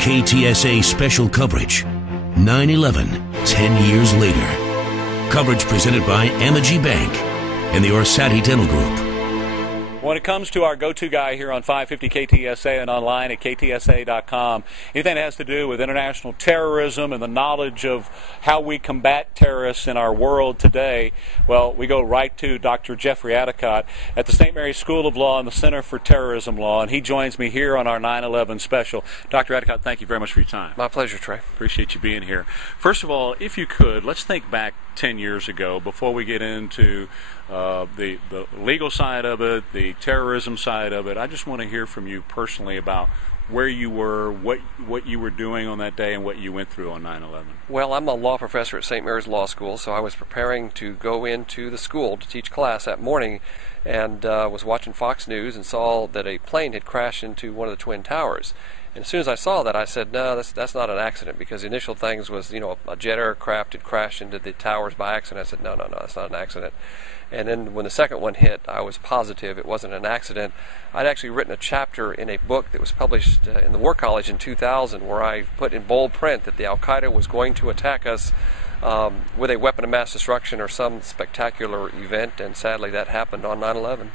KTSA special coverage. 9/11, 10 years later. Coverage presented by Amegy Bank and the Orsatti Dental Group. When it comes to our go-to guy here on 550 KTSA and online at ktsa.com, anything that has to do with international terrorism and the knowledge of how we combat terrorists in our world today, well, we go right to Dr. Jeffrey Addicott at the St. Mary's School of Law and the Center for Terrorism Law, and he joins me here on our 9/11 special. Dr. Addicott, thank you very much for your time. My pleasure, Trey. Appreciate you being here. First of all, if you could, let's think back 10 years ago before we get into the legal side of it, the terrorism side of it. I just want to hear from you personally about where you were, what you were doing on that day, and what you went through on 9/11. Well, I'm a law professor at St. Mary's Law School, so I was preparing to go into the school to teach class that morning, and was watching Fox News and saw that a plane had crashed into one of the Twin Towers. And as soon as I saw that, I said, no, that's not an accident, because the initial things was, a jet aircraft had crashed into the towers by accident. I said, no, that's not an accident. And then when the second one hit, I was positive it wasn't an accident. I'd actually written a chapter in a book that was published in the War College in 2000, where I put in bold print that the Al-Qaeda was going to attack us with a weapon of mass destruction or some spectacular event, and sadly that happened on 9/11.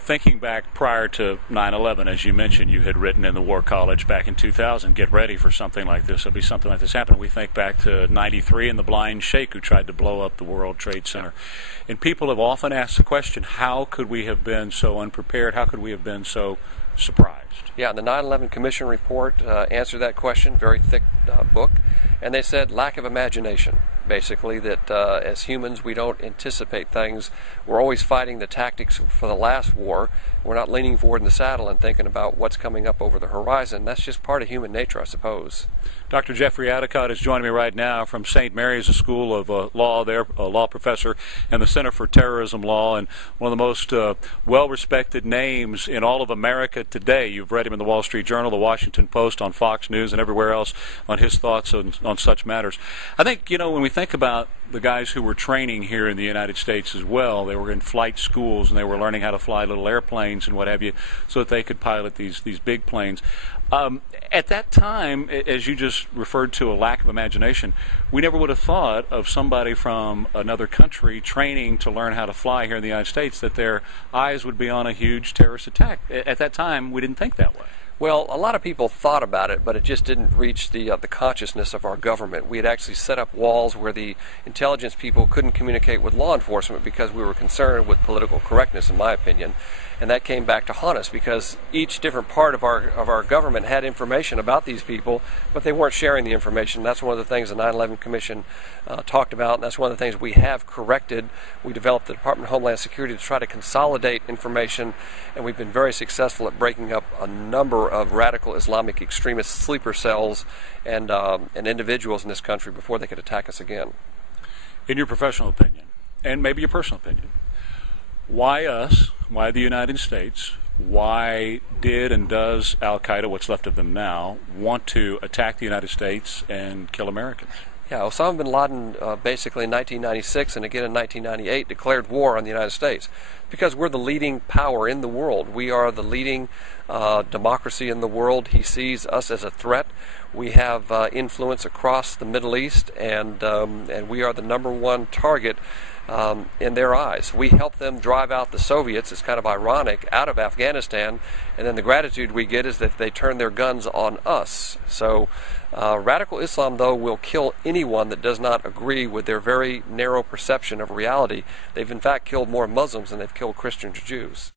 Thinking back prior to 9/11, as you mentioned, you had written in the War College back in 2000, get ready for something like this. There'll be something like this happen. We think back to 93 and the blind sheikh who tried to blow up the World Trade Center. And people have often asked the question, how could we have been so unprepared? How could we have been so surprised? Yeah, the 9/11 Commission report answered that question, very thick book, and they said lack of imagination. Basically, that as humans we don't anticipate things. We're always fighting the tactics for the last war. We're not leaning forward in the saddle and thinking about what's coming up over the horizon. That's just part of human nature, I suppose. Dr. Jeffrey Addicott is joining me right now from St. Mary's School of Law there, a law professor, and the Center for Terrorism Law, and one of the most well-respected names in all of America today. You've read him in the Wall Street Journal, the Washington Post, on Fox News, and everywhere else on his thoughts on such matters. I think, when we think about the guys who were training here in the United States as well, they were in flight schools and they were learning how to fly little airplanes and what have you so that they could pilot these big planes. At that time, as you just referred to, a lack of imagination, we never would have thought of somebody from another country training to learn how to fly here in the United States that their eyes would be on a huge terrorist attack. At that time, we didn't think that way. Well, a lot of people thought about it, but it just didn't reach the consciousness of our government. We had actually set up walls where the intelligence people couldn't communicate with law enforcement because we were concerned with political correctness, in my opinion. And that came back to haunt us because each different part of our government had information about these people, but they weren't sharing the information. That's one of the things the 9/11 Commission talked about, and that's one of the things we have corrected. We developed the Department of Homeland Security to try to consolidate information, and we've been very successful at breaking up a number of radical Islamic extremist sleeper cells and individuals in this country before they could attack us again. In your professional opinion, and maybe your personal opinion, why us? Why the United States? Why did and does Al-Qaeda, what's left of them now, want to attack the United States and kill Americans? Yeah, Osama bin Laden basically in 1996 and again in 1998 declared war on the United States because we're the leading power in the world. We are the leading democracy in the world. He sees us as a threat. We have influence across the Middle East, and we are the #1 target in their eyes. We help them drive out the Soviets, it's kind of ironic, out of Afghanistan, and then the gratitude we get is that they turn their guns on us. So radical Islam, though, will kill anyone that does not agree with their very narrow perception of reality. They've in fact killed more Muslims than they've killed Christians or Jews.